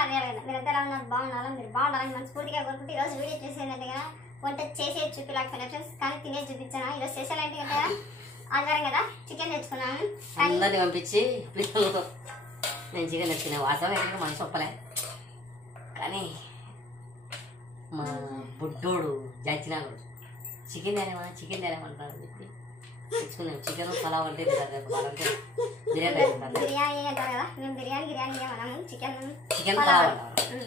పర్యాలు కదా. మీరు ఎంత ఎలా ఉన్నారు, బాగున్నారా? మీరు బాగున్నారని మనస్ఫూర్తిగా కోరుకుంటే ఈరోజు వీడియో చేసేది కదా వంట చేసే చూపిలేకపోయినా ఫ్రెండ్స్, కానీ తినే చూపించాను. ఈరోజు స్పెషల్ ఏంటి కదా, ఆదివారం కదా చికెన్ తెచ్చుకున్నాను. అందరిని పంపించి పిల్లలతో నేను చికెన్ తెచ్చుకునే వాస్తవం ఏంటంటే మనసు ఒప్పలే, కానీ మా బుడ్డోడు జచ్చినాడు చికెన్ తేనేమంటారు చెప్పి తెచ్చుకున్నాం. చికెన్ పలావ్ అంటే బిర్యానీ బిర్యానీ అంటారు కదా, మేము బిర్యానీ మనము చికెన్ పలావ్ అంటారు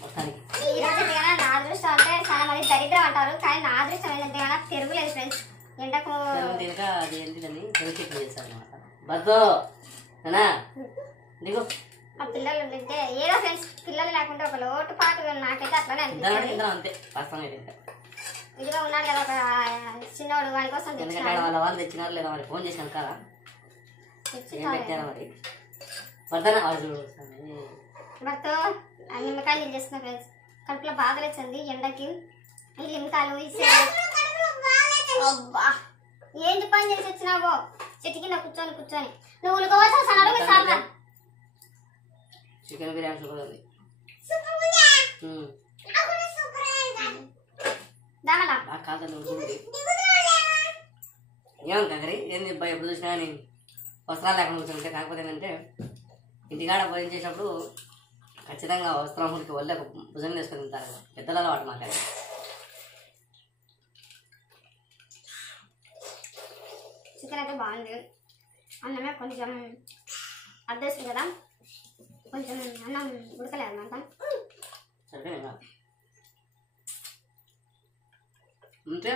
మొత్తానికి. ఈ రోజు కదా నా అదృష్టం అంటే చాలా మంది దరిద్రం అంటారు, కానీ నా అదృష్టం ఏంటంటే కదా తిరుగులేదు ఫ్రెండ్స్. ఎండకు తినక అది ఏంటిదని పెరుగు చెట్లు చేశారు అనమాట. బద్దో దిగు ఆ పిల్లలు ఉంటే ఏదో ఫ్రెండ్స్, పిల్లలు లేకుంటే ఒక లోటుపాటు నాకైతే అట్లానే అనిపిస్తుంది అంతే వాస్తవం ఏంటంటే. ఇదిగా ఉన్నాడు కదా ఒక చిన్నోడు, వాడి కోసం ఎందుకంటే వాళ్ళు తెచ్చినారు లేదా మరి ఫోన్ చేసి అనుకారా ఏం పెట్టారా మరి వర్ధన భర్త నిమ్మకాయలు ఏం చేస్తున్నా ఫ్రెండ్స్. కడుపులో బాధలు వచ్చింది ఎండకి, ఈ నిమ్మకాయలు ఏంటి పని చేసి వచ్చినావో చెట్టు కింద కూర్చొని నువ్వు ఉలకోవచ్చు. చికెన్ బిర్యానీ సూపర్ ఉంది. ఏమను కాకరి ఏంది ఎప్పుడు చూసినా కానీ వస్త్రాలు లేకుండా కూర్చుంటే. కాకపోతే ఏంటంటే ఇంటికాడ భోజనం చేసినప్పుడు ఖచ్చితంగా వస్త్రం ఉడికి వల్ల భుజం వేసుకొని తింటారు పెద్దల వాటి మాట్లాడి. చికెన్ అయితే బాగుంది, అన్నమే కొంచెం అడ్డేస్తుంది కదా, కొంచెం అన్నం ఉడకలేదు అన్నమాట. సరిపోయిందా అంటే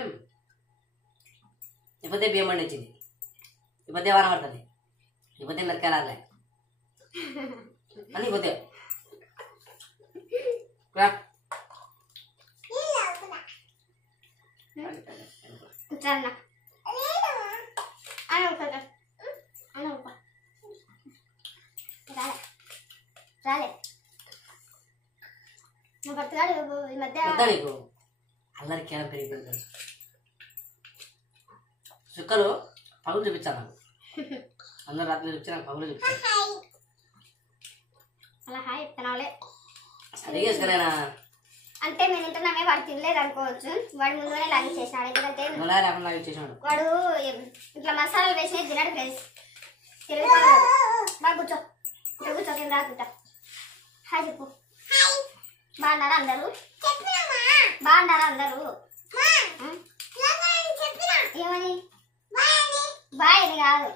ఇప్పతే బియ్యం బండి వచ్చింది, ఇప్పతే వారం పడుతుంది, ఇప్పతే మిరకాయలాగలే అని ఇప్పతే రాలే నువ్వు పట్టుకాడు ఈ మధ్య నీకు అల్లరి కేరం పెరిగిపోయింది తెలుసు. చుక్కలు పగులు చూపించాను నాకు, అందరు రాత్రి చూపించి నాకు పగులు చూపించాను. అలా హాయ్ చెప్తున్నావులే అడిగేసుకునేనా అంటే మేము తింటున్నామే, వాడు తినలేదు అనుకోవచ్చు. వాడు ముందుగానే లాగి చేసినాడు, ఎందుకంటే చేసినాడు వాడు ఇట్లా మసాలాలు వేసినవి తినడు ఫ్రెండ్స్. తిరుగుతాడు బాగా కూర్చో కింద రాకుంటా. హాయ్ చెప్పు. బాగున్నారా అందరూ? ఏమని బాయ్ అని కాదు,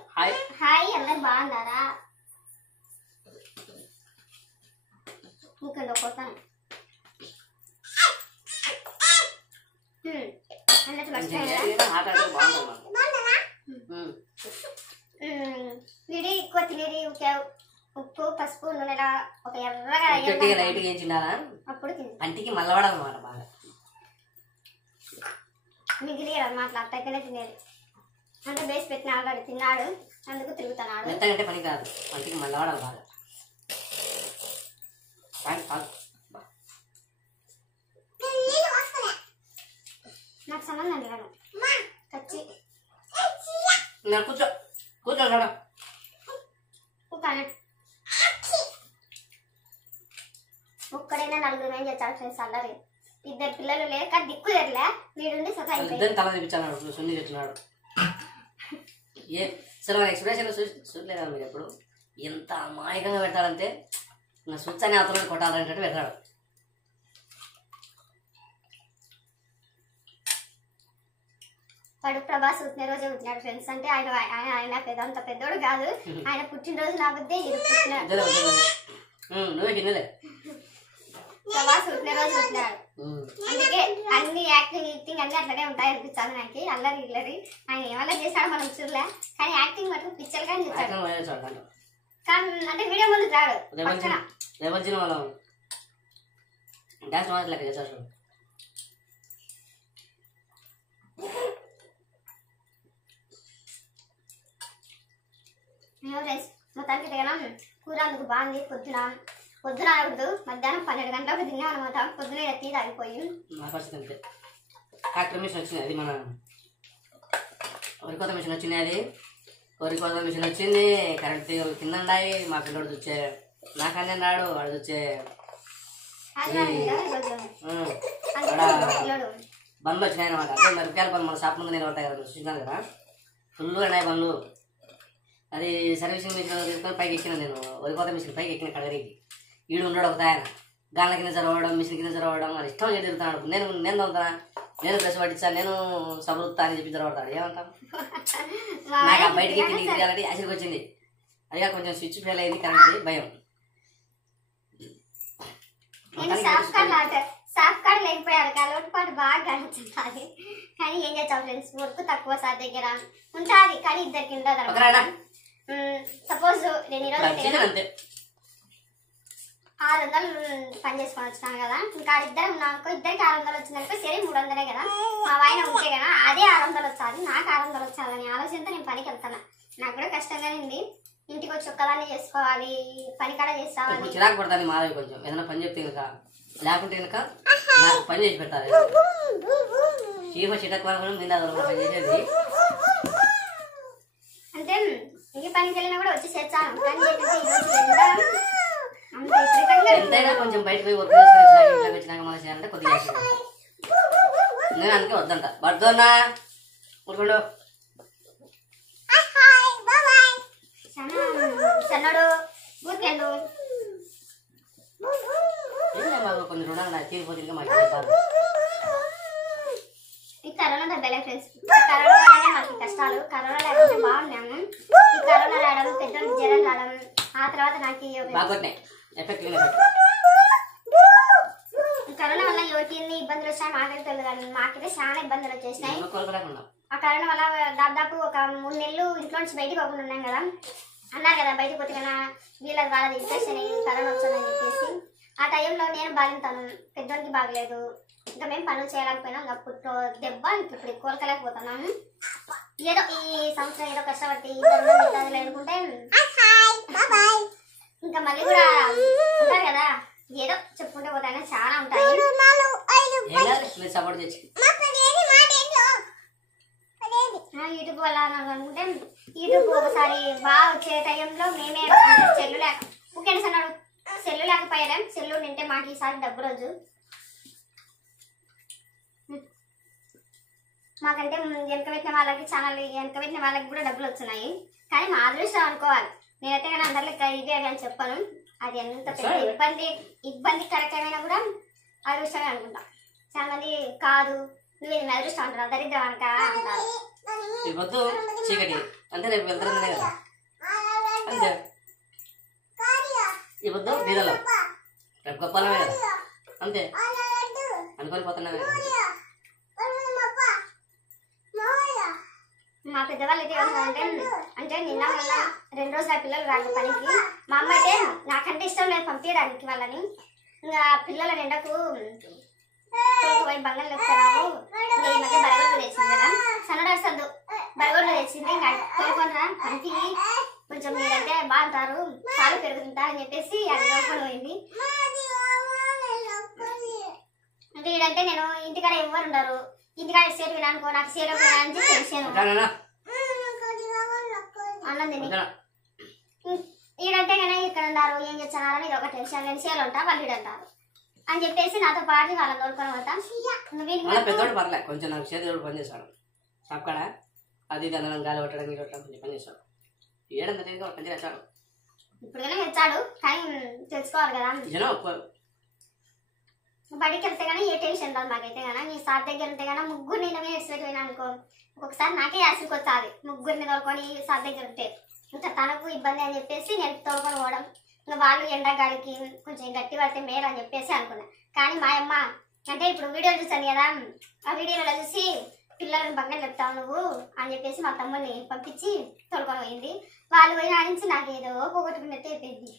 హాయ్ అందరు బాగున్నారా? ఇంకొండ కొడతాను అన్నట్టు విడి కొత్తిమీరి ఉప్పు పసుపు నూనెలా ఒక ఎర్రగా లైట్ వేయించిండాలా అప్పుడు అంటికి మల్లవాడనమాట బాగా మిగిలి అన్నమాట. అట్టయితేనే తినేది అంటే బేస్ పెట్టిన ఆల్రెడీ తిన్నాడు, అందుకు తిరుగుతున్నాడు. ఎంతంటే పని కాదు, అంటికి మల్లవాడాలి బాగా. నాకు సంబంధం లేదు కచ్చి కూర్చో చూడ ఒక్కడైనా నలుగురు ఏం చేస్తాడు ఫ్రెండ్స్. అల్లరి ఇద్దరు పిల్లలు లేక దిక్కు తెరలే, వీడుండి ఇద్దరు తల చూపించాడు సున్ని చెప్తున్నాడు. ఏ అసలు ఎక్స్ప్రెషన్ చూడలేదా మీరు ఎప్పుడు? ఎంత అమాయకంగా పెట్టాలంటే నా స్విచ్ అని అవతల కొట్టాలంటే పెట్టాడు. వాడు ప్రభాస్ పుట్టినరోజే పుట్టినాడు ఫ్రెండ్స్. అంటే ఆయన పెద్దంత పెద్దోడు కాదు, ఆయన పుట్టినరోజు నా బుద్ధే నువ్వే గిన్నెలే. ప్రభాస్ పుట్టినరోజు పుట్టినాడు, అందుకే అన్ని యాక్టింగ్ అన్ని అట్లనే ఉంటాయి అనిపించాలి నాకు. అల్లరి ఇల్లరి ఆయన ఏమన్నా చేశాడు మనం చూడలే, కానీ యాక్టింగ్ మటుకు పిక్చర్ గానే చేశాడు. కానీ అంటే వీడియో ముందు రాడు. మొత్తానికి కూర అందుకు బాగుంది. పొద్దున ఆడదు, మధ్యాహ్నం 12 గంటలకు తిన్నాం అనమాట. పొద్దున ఎత్తి తాగిపోయి ట్రాక్టర్ మిషన్ వచ్చింది, అది మన వరికోత మిషన్ వచ్చింది. అది వరికోత మిషన్ వచ్చింది, కరెంట్ కింద ఉన్నాయి. మా పిల్లడు చూసే నాకన్నా నాడు వాడు వచ్చే బండ్లు వచ్చినాయి అనమాట. అంటే మిరపకాయల పనులు మన షాప్ ముందు నేను ఉంటాయి కదా, చూసినాను కదా, ఫుల్ ఉన్నాయి బండ్లు. అది సర్వీసింగ్ మిషన్ తీసుకొని పైకి ఎక్కిన, నేను వరికోత మిషన్ పైకి ఎక్కిన కడగరికి. ఈడు ఉన్నాడు ఒక ఆయన గాళ్ళ కింద జరగడం, మిషన్ కింద జరగడం, అది ఇష్టం చేసి తిరుగుతున్నాడు. నేను తగ్గుతానా, నేను బ్రష్ పట్టించాను, నేను సబరుతా అని చెప్పి జరగడతాడు. ఏమంటాం, నాకు ఆ బయటకి ఎక్కి నీకు తీయాలంటే అసలుకి వచ్చింది. అదిగా కొంచెం స్విచ్ ఫెయిల్ అయింది, కరెంట్ భయం. సాఫ్ట్ కార్డ్ లేకపోయారు కాబట్టి పాటు బాగా గడుచుంటుంది. కానీ ఏం చేస్తాం ఫ్రెండ్స్, వర్క్ తక్కువ సార్ దగ్గర ఉంటుంది, కానీ ఇద్దరికి ఉంటుంది అనమాట. సపోజ్ నేను ఈరోజు 600 పని చేసుకొని వచ్చినాను కదా, ఇంకా ఇద్దరు ఉన్నానుకో, ఇద్దరికి 600 వచ్చిందనుకో, సరే 300 కదా, మా ఆయన ఉంటే కదా అదే 600 వచ్చాది, నాకు 600 వచ్చాదని ఆలోచనతో నేను పనికి వెళ్తాను. నాకు కూడా కష్టంగానే ఉంది, ఇంటికి వచ్చి ఒక్కదాన్ని చేసుకోవాలి, పని కాడ చేసుకోవాలి. చిరాకు పడతాను మాధవి, కొంచెం ఏదైనా పని చెప్తే కనుక, లేకుంటే కనుక నాకు పని చేసి పెట్టాలి. చీమ చిటక్ వరకు మీద పని చేసేది అంటే ఇంక పనికి వెళ్ళినా కూడా వచ్చి చేస్తాను. కానీ ఎంతైనా కొంచెం బయట పోయి వర్క్ చేసుకుని ఇంట్లోకి వచ్చినాక మనం చేయాలంటే కొద్దిగా నేను అందుకే వద్దంట. బర్దోన్నా ఊరుకోండు సన్నడు ఊరికెళ్ళు, మాకు కొన్ని రుణాలు తీరిపోతే ఇంకా మాకు ఈ కరోనా దెబ్బలే ఫ్రెండ్స్. కరోనా వల్లనే మాకు కష్టాలు. కరోనా లేకపోతే బాగున్నాము. ఈ కరోనా రావడం, పెద్దోళ్ళకి జ్వరం రావడం, ఆ తర్వాత నాకు కరోనా వల్ల ఎవరికి ఎన్ని ఇబ్బందులు వచ్చాయి మాకైతే తెలియదు, కానీ మాకైతే చాలా ఇబ్బందులు వచ్చేసినాయి. ఆ కరోనా వల్ల దాదాపు ఒక 3 నెలలు ఇంట్లో నుంచి బయటికి పోకుండా ఉన్నాం కదా, అన్నారు కదా బయటకు పోతే కదా వీళ్ళకి వాళ్ళది ఇన్ఫెక్షన్ అయ్యి కరోనా వచ్చిందని చెప్పేసి. ఆ టైంలో నేను బాధింతాను, పెద్దోనికి బాగలేదు, ఇంకా మేము పనులు చేయలేకపోయినాం. ఇంకా పుట్టు దెబ్బ ఇప్పుడు కోలుకోలేకపోతున్నాము. ఏదో ఈ సంవత్సరం ఏదో కష్టపడి అనుకుంటే ఇంకా మళ్ళీ కూడా ఉంటారు కదా, ఏదో చెప్పుకుంటే పోతానే చాలా ఉంటాయి. యూట్యూబ్ వల్ల అనుకుంటే యూట్యూబ్ ఒకసారి బాగా వచ్చే టైంలో మేమే సెల్లు లేక ఓకేనా అన్నాడు, సెల్లు లేకపోయాం. సెల్లు నింటే మాకు ఈసారి డబ్బు రోజు మాకంటే వెనక పెట్టిన వాళ్ళకి ఛానల్ వెనక పెట్టిన వాళ్ళకి కూడా డబ్బులు వస్తున్నాయి. కానీ మా అదృష్టం అనుకోవాలి. నేనైతే కానీ అందరిలో ఇదే అని చెప్పాను. అది ఎంత పెద్ద ఇబ్బందికరకమైన కూడా అదృష్టమే అనుకుంటా. చాలా మంది కాదు నువ్వు ఇది అదృష్టం అంటున్నావు, దరిద్రం అనక అంటారు. చీకటి అంటే రేపు వెళ్తారనే కదా, అంతే ఈ పొద్దు బీదలో రేపు గొప్పలమే కదా, అంతే అనుకొని పోతున్నామే. మా పెద్దవాళ్ళు అయితే అంటే నిన్న మొన్న 2 రోజులు ఆ పిల్లలు రాళ్ళు పనికి. మా అమ్మ అయితే నాకంటే ఇష్టం లేదు పంపించడానికి వాళ్ళని. ఇంకా పిల్లల నిండకు పోయి బంగారు చెప్తారు. ఇంకా ఈ మధ్య బరగొడ్లు తెచ్చింది కదా, సన్నడాడు సద్దు బరగొడ్లు తెచ్చింది. ఇంకా తోలుకొనరా పనికి కొంచెం మీరంటే బాగుంటారు, చాలు పెరుగుతుంటారు అని చెప్పేసి అది లోపల పోయింది. అంటే ఈడంటే నేను ఇంటికాడ ఎవరు ఉండరు, ఇంటికాడ సేరు వినానుకో, నాకు సేరు అని తెలిసాను అన్నది. ఈడంటే కానీ ఇక్కడ ఉన్నారు ఏం చేస్తున్నారని ఇది ఒక టెన్షన్. నేను సేలు ఉంటా వాళ్ళు ఈడంటారు అని చెప్పేసి నాతో పాటు వాళ్ళని తోలుకొని పోతాం. పెద్దోడు పర్లే, కొంచెం నాకు చేతులు పని చేశాడు అక్కడ, అది దండనం గాలి పట్టడం మీరు కొంచెం పని చేశాడు. ఏడంత పని చేశాడు, ఇప్పుడుగానే తెచ్చాడు. కానీ తెలుసుకోవాలి కదా, బడికి వెళ్తే కానీ ఏ టెన్షన్ రాదు మాకైతే. కానీ నీ సార్ దగ్గర ఉంటే కానీ ముగ్గురు నిన్న మీద ఎక్స్పెక్ట్ అనుకో, ఒక్కొక్కసారి నాకే యాసిడ్కి వచ్చాది ముగ్గురిని తోలుకొని సార్ దగ్గర ఉంటే. ఇంకా తనకు ఇబ్బంది అని చెప్పేసి నేను తోలుకొని పోవడం, ఇంకా వాళ్ళు ఎండగాడికి కొంచెం గట్టి పడితే మేలు అని చెప్పేసి అనుకున్నా. కానీ మా అమ్మ అంటే ఇప్పుడు వీడియోలు చూసాను కదా, ఆ వీడియోలో చూసి పిల్లలను బంగారు చెప్తావు నువ్వు అని చెప్పేసి మా తమ్ముడిని పంపించి తోలుకొని పోయింది. వాళ్ళు పోయిన నుంచి నాకు ఏదో పోగొట్టుకున్నట్టు అయిపోయింది.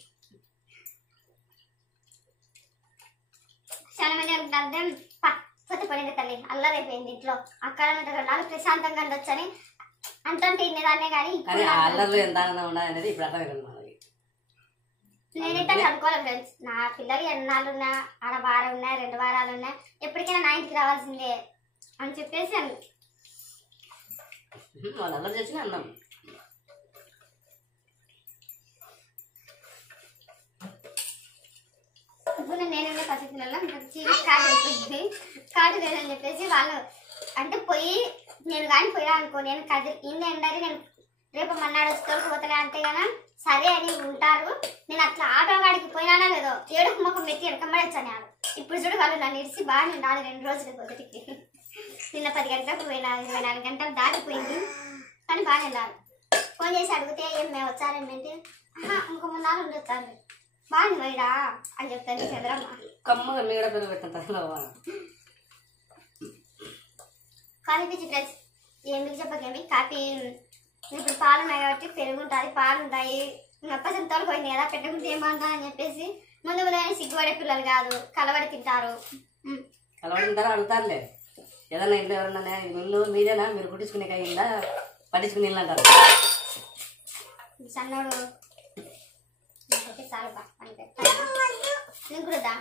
చాలా మంది అనుకుంటే పొద్దు పడింది తల్లి అల్లరైపోయింది ఇంట్లో, అక్కడ 2 నాలుగు ప్రశాంతంగా ఉండొచ్చని అంటుంటే ఇన్నేదాన్నే. కానీ నేనైతే అనుకోలేదు ఫ్రెండ్స్. నా పిల్లలు ఎన్నాళ్ళు ఉన్నా, ఆడ వారం ఉన్నా 2 వారాలు ఉన్నా, ఎప్పటికైనా నా ఇంటికి రావాల్సిందే అని చెప్పేసి అన్నాం. గబ్బున నేనున్న పరిస్థితులలో కార్డు అయిపోయింది. కార్డు లేదని చెప్పేసి వాళ్ళు అంటే పోయి నేను కానీ పోయినా అనుకో, నేను ఇన్ని ఎండాలి, నేను రేపు మన్నాడు వచ్చి తోలుకుపోతలే అంటే కదా సరే అని ఉంటారు. నేను అట్లా ఆటో కాడికి పోయినానా లేదో ఏడుకు మొక్క మెత్తి వెనకమ్మడి వచ్చాను. ఇప్పుడు చూడు వాళ్ళు నన్ను ఇడిచి బాగా నేను 2 రోజులు పొద్దుటికి. నిన్న 10 గంటలకు పోయినా, 24 గంటలు దాటిపోయింది కానీ బాగా వెళ్ళాలి. ఫోన్ చేసి అడిగితే ఏం మేము వచ్చారేంటంటే ఇంకో 3 నాలుగు ఉండి వచ్చాను బాగా పోయిడా అని చెప్తాను. చంద్రమ్మ కమ్మగా మీగడ పెరుగు పెట్టిన కాఫీ పిచ్చి ఫ్రెండ్స్ ఏమికి చెప్పకేమి కాఫీ ఇప్పుడు పాలు ఉన్నాయి కాబట్టి పెరుగు ఉంటుంది, పాలు ఉంటాయి. అప్పసం తోలిపోయింది కదా పెట్టుకుంటే ఏమంటా అని చెప్పేసి ముందు సిగ్గుపడే పిల్లలు కాదు, కలవడి తింటారు. కలవడి తింటారా అడుగుతారులే. ఏదన్నా ఇంట్లో ఎవరన్నా ముందు మీదేనా మీరు కుట్టించుకునే కాయిందా పట్టించుకుని ఇల్లు అంటారు. సన్నోడు చాలు బా అంటే నీకు కూడా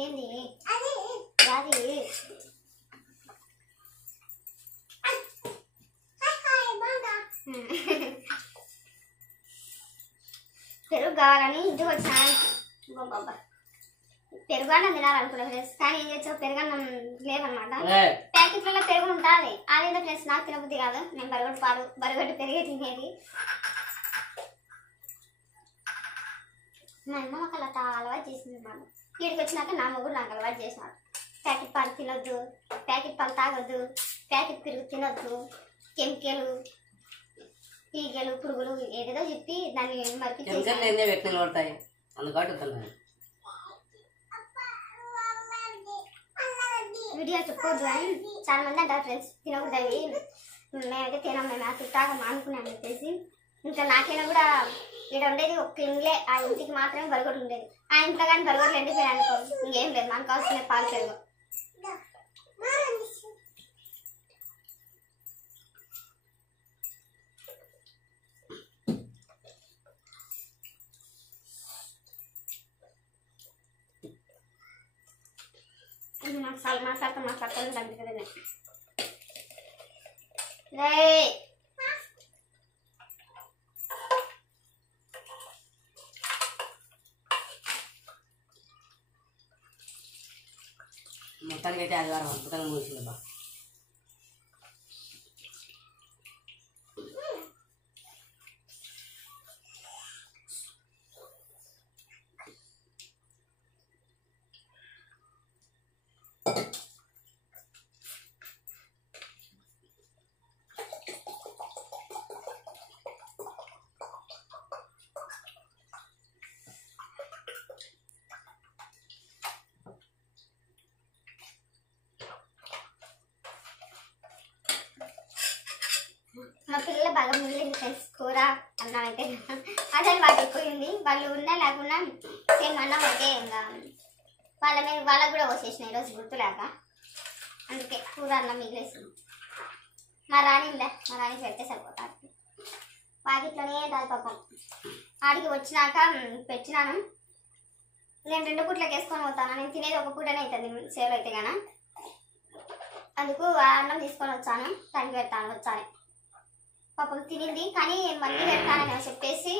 ఏంది అది పెరుగు కావాలని ఇంటికి వచ్చాను. పెరుగన్నం తినాలనుకున్నా ఫ్రెండ్స్, కానీ ఏం చేసావు పెరుగన్నం లేవన్నమాట. ప్యాకెట్లలో పెరుగు ఉంటుంది. అదేంటో ఫ్రెండ్స్ నాకు తినబుద్ధి కాదు. నేను బరగొట్టు పెరిగే తినేది. మా అమ్మ మాకు అలా అలవాటు చేసింది. మనం వీడికి వచ్చినాక నా మొగుడు నాకు అలవాటు చేసినాడు. ప్యాకెట్ పాలు తినొద్దు, ప్యాకెట్ పాలు తాగొద్దు, ప్యాకెట్ పెరుగు తినొద్దు, కెమికలు ఈగలు పురుగులు ఏదేదో చెప్పి దాన్ని మరిపించేస్తాయి. వీడియో చెప్పొద్దు అని చాలా మంది అంటారు ఫ్రెండ్స్. తినకూడదు అవి, మేమైతే తినాం, మేము ఆ చుట్టాగా మానుకున్నాం చెప్పేసి. ఇంకా నాకైనా కూడా ఇక్కడ ఉండేది ఒక ఇంట్లో, ఆ ఇంటికి మాత్రమే బరగొట్టు ఉండేది. ఆ ఇంట్లో కానీ బరగొట్లు ఎండిపోయాయి అనుకో ఇంకేం లేదు, మనకు కావాల్సిన పాలు పెరుగు. నాకు చాలా మాట్లాడుతూ కనిపిస్తుంది. మొత్తానికి అయితే ఆదివారం అద్భుతంగా ముగిసింది. మా పిల్లలు బాగా మిగిలింది ఫ్రెండ్స్. కూర అన్నం అయితే అసలు వాటి ఎక్కువైంది. వాళ్ళు ఉన్నా లేకున్నా సేమ్ అన్నం అయితే ఇంకా వాళ్ళకు కూడా పోసేసిన ఈరోజు గుర్తులేక, అందుకే కూర అన్నం మిగిలేసింది. మా రాణి పెడితే సరిపోతారు. పాకెట్లోనే దాని పాపం ఆడికి వచ్చినాక పెట్టినాను. నేను 2 పూట్లకి వేసుకొని పోతాను. నేను తినేది ఒక పూటనే అవుతుంది సేవలు అయితే కానీ, అందుకు ఆ అన్నం తీసుకొని వచ్చాను. దానికి పెడతాను వచ్చాను. పాపం తినింది కానీ మళ్ళీ పెడతానని చెప్పేసి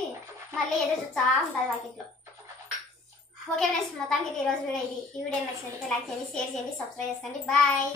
మళ్ళీ ఏదో చూస్తా ఉంటుంది ప్యాకెట్లో. ఓకే ఫ్రెండ్స్, మొత్తానికి ఈరోజు వీడియో ఇది. ఈ వీడియో నచ్చినట్లయితే లైక్ చేయండి, షేర్ చేయండి, సబ్స్క్రైబ్ చేసుకోండి. బాయ్.